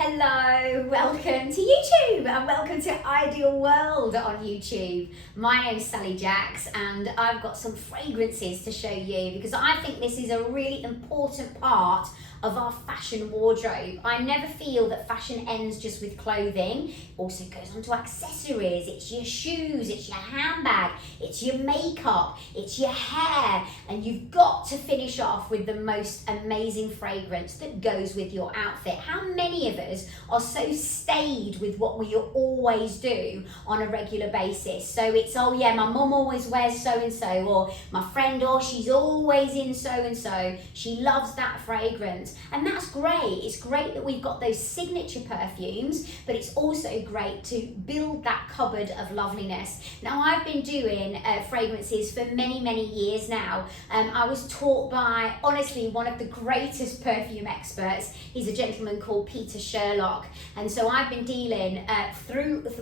Hello, welcome to YouTube and welcome to Ideal World on YouTube. My name's Sally Jacks and I've got some fragrances to show you because I think this is a really important part of our fashion wardrobe. I never feel that fashion ends just with clothing. It also goes on to accessories. It's your shoes, it's your handbag, it's your makeup, it's your hair, and you've got to finish off with the most amazing fragrance that goes with your outfit. How many of us are so stayed with what we always do on a regular basis? So it's, oh yeah, my mum always wears so-and-so, or my friend, or she's always in so-and-so. She loves that fragrance. And that's great. It's great that we've got those signature perfumes, but it's also great to build that cupboard of loveliness. Now, I've been doing fragrances for many years now. I was taught by, honestly, one of the greatest perfume experts. He's a gentleman called Peter Sherlock. And so I've been dealing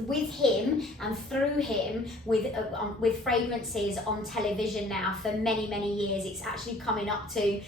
with him and through him with fragrances on television now for many years. It's actually coming up to,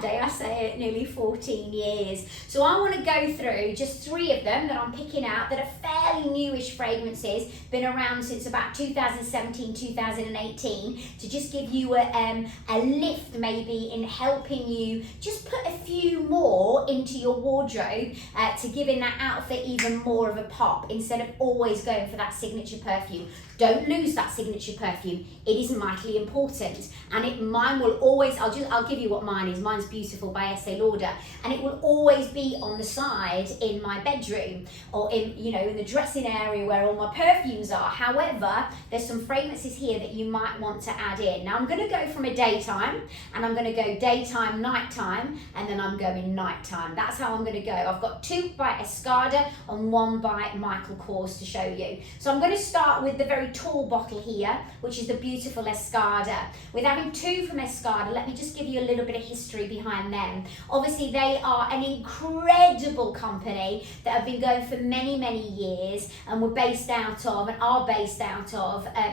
dare I say it, nearly 14 years. So I want to go through just 3 of them that I'm picking out that are fairly newish fragrances, been around since about 2017, 2018, to just give you a lift maybe in helping you just put a few more into your wardrobe to giving that outfit even more of a pop instead of always going for that signature perfume. Don't lose that signature perfume. It is vitally important, and mine will always. I'll give you what mine is. Mine's Beautiful by Estee Lauder, and it will always be on the side in my bedroom or in the dressing area where all my perfumes are. However, there's some fragrances here that you might want to add in. Now I'm going to go from a daytime, and I'm going to go daytime, nighttime, and then I'm going nighttime. That's how I'm going to go. I've got 2 by Escada and 1 by Michael Kors to show you. So I'm going to start with the very tall bottle here, which is the Beautiful Escada. With having 2 from Escada, let me just give you a little bit of history behind them. Obviously, they are an incredible company that have been going for many years and are based out of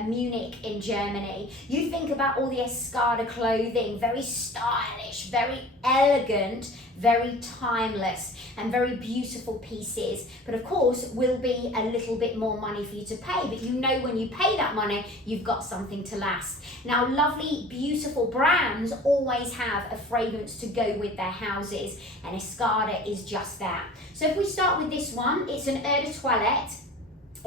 Munich in Germany. You think about all the Escada clothing, very stylish, very elegant, very timeless, and very beautiful pieces, but of course will be a little bit more money for you to pay, but you know when you pay that money you've got something to last. Now, lovely beautiful brands always have a fragrance to go with their houses, and Escada is just that. So if we start with this one, it's an eau de toilette.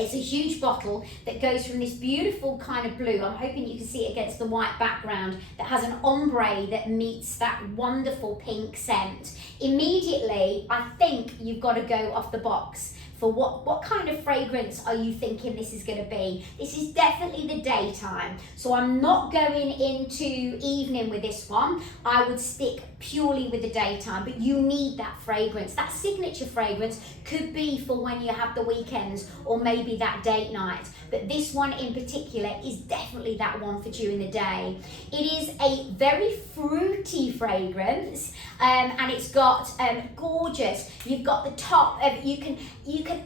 It's a huge bottle that goes from this beautiful kind of blue, I'm hoping you can see it against the white background, that has an ombre that meets that wonderful pink scent. Immediately, I think you've got to go off the box for what kind of fragrance are you thinking this is going to be? This is definitely the daytime. So I'm not going into evening with this one. I would stick purely with the daytime, but you need that fragrance. That signature fragrance could be for when you have the weekends or maybe that date night. But this one in particular is definitely that one for during the day. It is a very fruity fragrance, and it's got gorgeous. You've got the top of, you can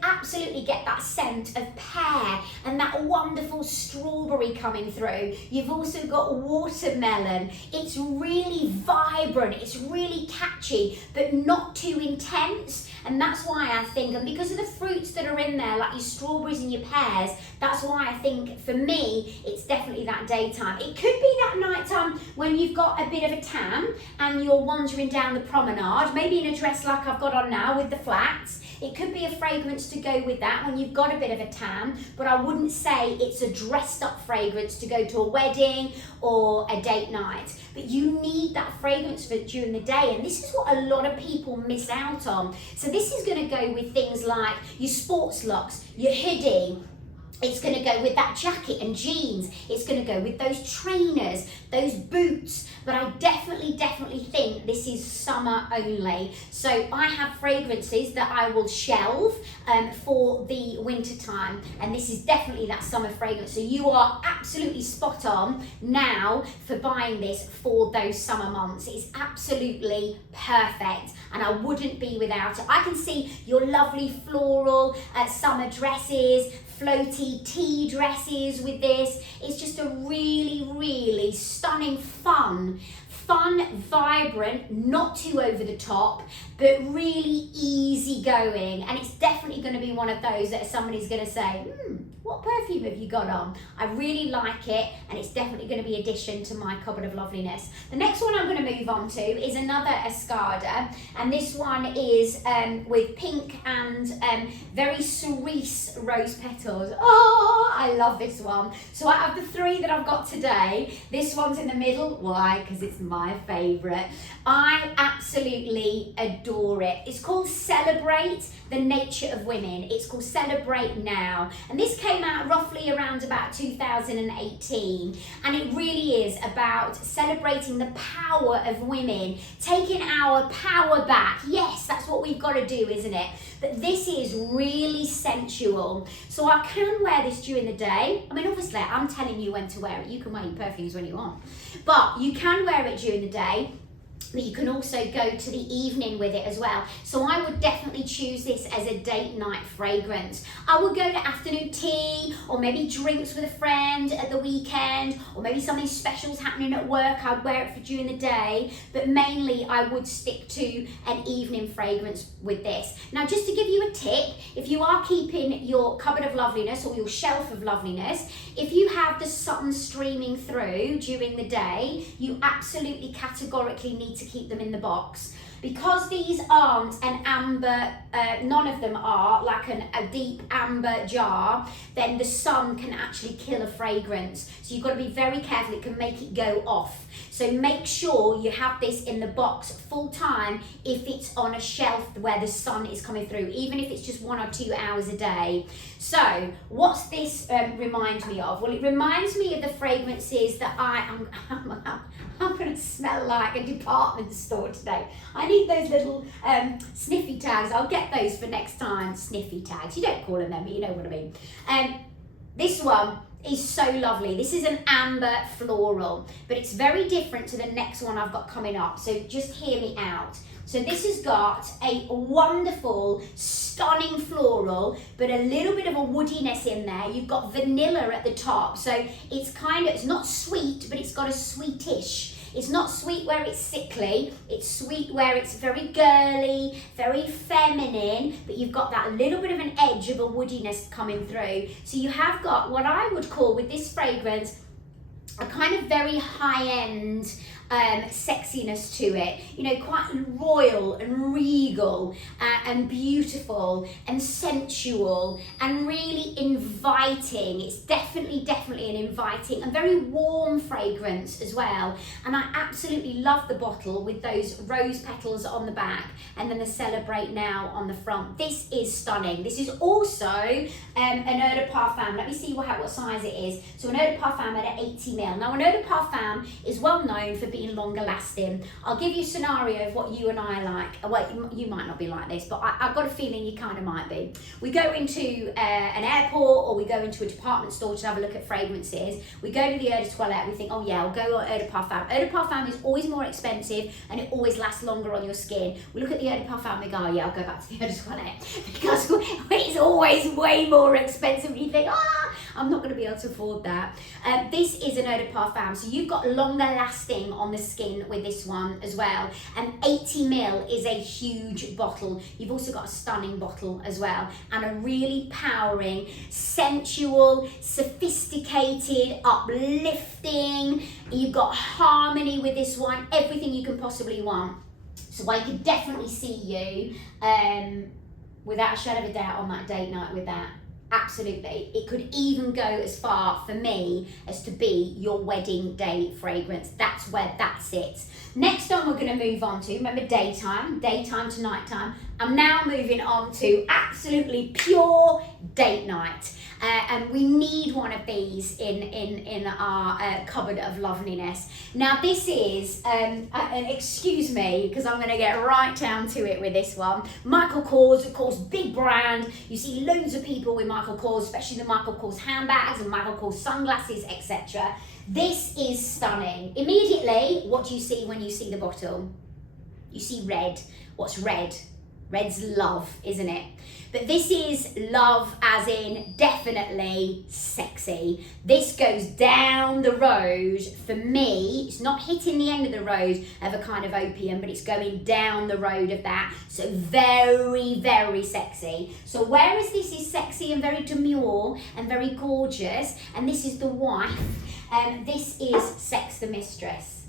absolutely get that scent of pear and that wonderful strawberry coming through. You've also got watermelon. It's really vibrant, it's really catchy, but not too intense. And that's why I think, and because of the fruits that are in there, like your strawberries and your pears, that's why I think for me, it's definitely that daytime. It could be that nighttime when you've got a bit of a tan and you're wandering down the promenade, maybe in a dress like I've got on now with the flats. It could be a fragrance to go with that when you've got a bit of a tan, but I wouldn't say it's a dressed up fragrance to go to a wedding or a date night. But you need that fragrance for during the day, and this is what a lot of people miss out on. So this is going to go with things like your sports locks, your hoodie. It's going to go with that jacket and jeans. It's going to go with those trainers, those boots. But I definitely think this is summer only. So I have fragrances that I will shelve for the winter time. And this is definitely that summer fragrance. So you are absolutely spot on now for buying this for those summer months. It's absolutely perfect. And I wouldn't be without it. I can see your lovely floral summer dresses, floaty tea dresses with this. It's just a really stunning, fun fun, vibrant, not too over the top, but really easy going. And it's definitely going to be one of those that somebody's going to say, what perfume have you got on? I really like it, and it's definitely going to be addition to my cupboard of loveliness. The next one I'm going to move on to is another Escada, and this one is with pink and very cerise rose petals. Oh, I love this one. So out of the three that I've got today, this one's in the middle. Why? Because it's my favourite. I absolutely adore it. It's called Celebrate the Nature of Women. It's called Celebrate Now, and this came out roughly around about 2018, and it really is about celebrating the power of women, taking our power back. Yes, that's what we've got to do, isn't it? But this is really sensual, so I can wear this during the day. I mean, obviously I'm telling you when to wear it. You can wear your perfumes when you want, but you can wear it during the day. But you can also go to the evening with it as well. So I would definitely choose this as a date night fragrance. I would go to afternoon tea, or maybe drinks with a friend at the weekend, or maybe something special's happening at work. I'd wear it for during the day, but mainly I would stick to an evening fragrance with this. Now, just to give you a tip, if you are keeping your cupboard of loveliness or your shelf of loveliness, if you have the sun streaming through during the day, you absolutely categorically need to keep them in the box. Because these aren't an amber, none of them are like a deep amber jar, then the sun can actually kill a fragrance. So you've got to be very careful, it can make it go off. So make sure you have this in the box full time if it's on a shelf where the sun is coming through, even if it's just 1 or 2 hours a day. So what's this remind me of? Well, it reminds me of the fragrances that I'm going to smell like a department store today. I need those little sniffy tags. I'll get those for next time. Sniffy tags. You don't call them them, but you know what I mean. This one is so lovely. This is an amber floral, but it's very different to the next one I've got coming up. So just hear me out. So this has got a wonderful, stunning floral, but a little bit of a woodiness in there. You've got vanilla at the top. So it's it's not sweet, but it's got a sweetish. It's not sweet where it's sickly, it's sweet where it's very girly, very feminine, but you've got that little bit of an edge of a woodiness coming through. So you have got what I would call with this fragrance a kind of very high-end sexiness to it, you know, quite royal and regal and beautiful and sensual and really inviting. It's definitely an inviting and very warm fragrance as well. And I absolutely love the bottle with those rose petals on the back and then the Celebrate Now on the front. This is stunning. This is also an eau de parfum. Let me see what size it is. So an eau de parfum at 80 ml. Now an eau de parfum is well known for being longer lasting. I'll give you a scenario of what you and I like. Well, you might not be like this, but I've got a feeling you kind of might be. We go into an airport or we go into a department store to have a look at fragrances. We go to the eau de toilette, we think, oh yeah, I'll go eau de parfum. Eau de parfum is always more expensive and it always lasts longer on your skin. We look at the eau de parfum and we go, oh yeah, I'll go back to the eau de toilette because it's always way more expensive. You think, I'm not going to be able to afford that. This is an eau de parfum, so you've got longer lasting on the skin with this one as well. And 80 ml is a huge bottle. You've also got a stunning bottle as well, and a really powering, sensual, sophisticated, uplifting. You've got harmony with this one, everything you can possibly want. So I could definitely see you without a shadow of a doubt on that date night with that. Absolutely. It could even go as far for me as to be your wedding day fragrance. That's where that sits. Next on we're going to move on to, remember daytime to nighttime. I'm now moving on to absolutely pure date night. And we need one of these in our cupboard of loveliness. Now this is, and excuse me, because I'm going to get right down to it with this one. Michael Kors, of course, big brand. You see loads of people with Michael Kors, especially the Michael Kors handbags and Michael Kors sunglasses, etc. This is stunning. Immediately, what do you see when you see the bottle? You see red. What's red? Red's love, isn't it? But this is love as in definitely sexy. This goes down the road for me. It's not hitting the end of the road of a kind of opium, but it's going down the road of that. So very, very sexy. So whereas this is sexy and very demure and very gorgeous, and this is the wife, this is Sex the Mistress.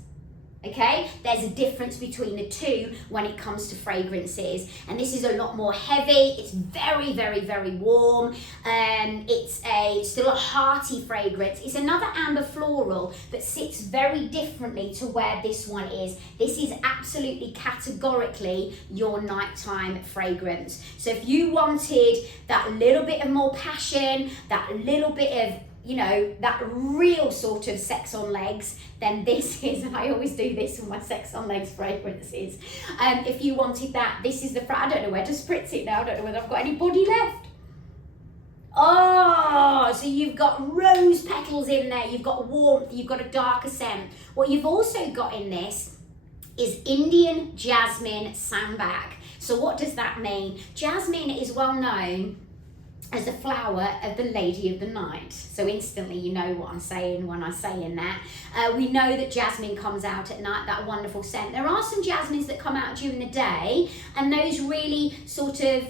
Okay, there's a difference between the two when it comes to fragrances, and this is a lot more heavy. It's very, very, very warm. It's still a hearty fragrance. It's another amber floral, but sits very differently to where this one is. This is absolutely categorically your nighttime fragrance. So if you wanted that little bit of more passion, that little bit of, you know, that real sort of sex on legs, then this is, and I always do this with my sex on legs fragrances. If you wanted that, this is the, I don't know where to spritz it now. I don't know whether I've got any body left. Oh, so you've got rose petals in there, you've got warmth, you've got a darker scent. What you've also got in this is Indian jasmine sambac. So what does that mean? Jasmine is well known as the flower of the lady of the night. So instantly you know what I'm saying when I'm saying that. We know that jasmine comes out at night, that wonderful scent. There are some jasmines that come out during the day, and those really sort of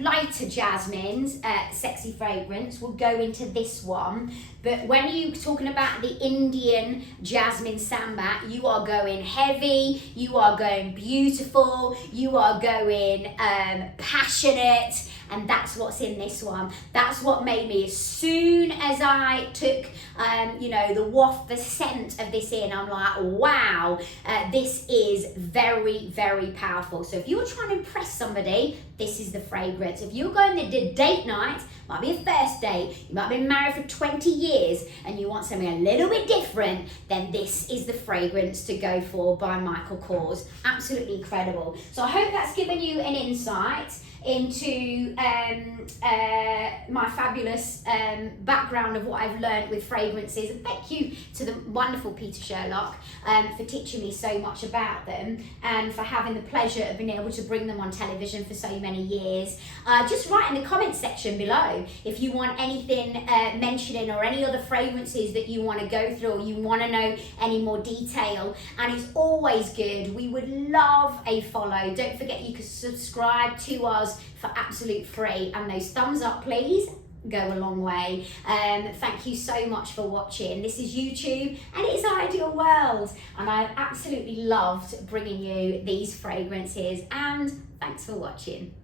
lighter jasmines, sexy fragrance, will go into this one. But when you're talking about the Indian jasmine sambac, you are going heavy, you are going beautiful, you are going passionate, and that's what's in this one. That's what made me, as soon as I took, you know, the waft, the scent of this in, I'm like, wow, this is very, very powerful. So if you're trying to impress somebody, this is the fragrance. If you're going to date night, might be a first date, you might have been married for 20 years and you want something a little bit different, then this is the fragrance to go for by Michael Kors. Absolutely incredible. So I hope that's given you an insight into my fabulous background of what I've learned with fragrances, and thank you to the wonderful Peter Sherlock for teaching me so much about them, and for having the pleasure of being able to bring them on television for so many years. Just write in the comments section below if you want anything mentioning, or any other fragrances that you want to go through, or you want to know any more detail. And it's always good, we would love a follow. Don't forget you can subscribe to us for absolute free, and those thumbs up please go a long way. Thank you so much for watching. This is YouTube and it's Ideal World, and I've absolutely loved bringing you these fragrances, and thanks for watching.